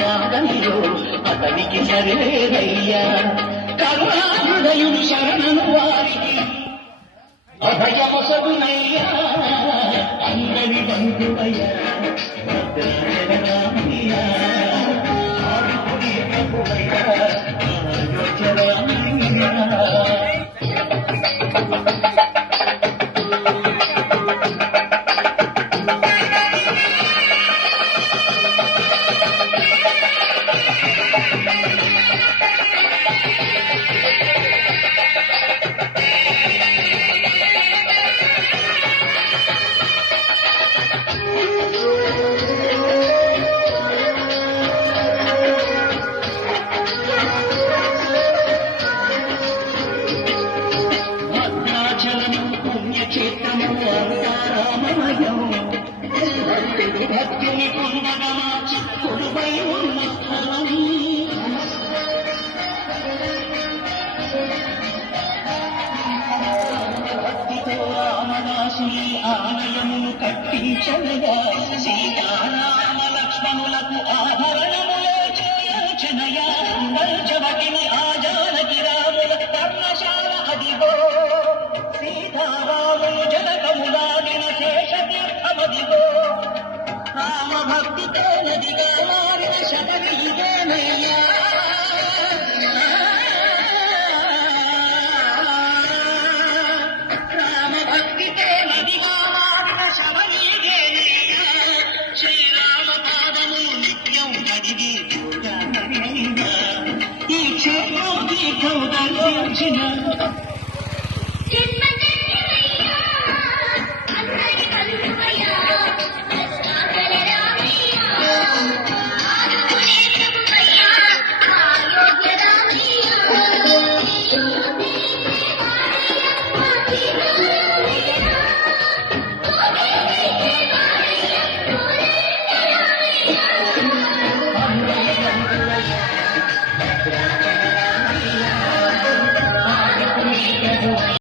త్యాగనిలో అతనికి సరిలేదయ్యా. కరుణాహృదయుడు శరణను వారికి అభయమొసగునయ్యా. అందరి బంధువయ్యా భద్రాచలరామయ్యా. ఆడుకునే ప్రభువయ్యా అయోధ్యరామయ్యా. పుణ్యక్షేత్రము రామమయం భక్తుని పొందగా కొడుపై ఉన్న స్థలం. భక్తితో రామదాసుని ఆలయమును కట్టించనగా సీతారామ లక్ష్మణులకు ఆభరణములో చేయచనయా. జవటిని ఆ జానకి రాముల కర్ణశాల అదిగో. సీతారాములు జనకములాడిన శేషతీర్థమదిగో. రామభక్తితో నదిగా మారిన శబరి ఇదేనయ్యా. రామభక్తితో నదిగా మారిన శబరి ఇదేనయ్యా. శ్రీరామ పాదములు నిత్యం కడిగి పూజ ఈ క్షేత్రం తీర్థం దర్శించిన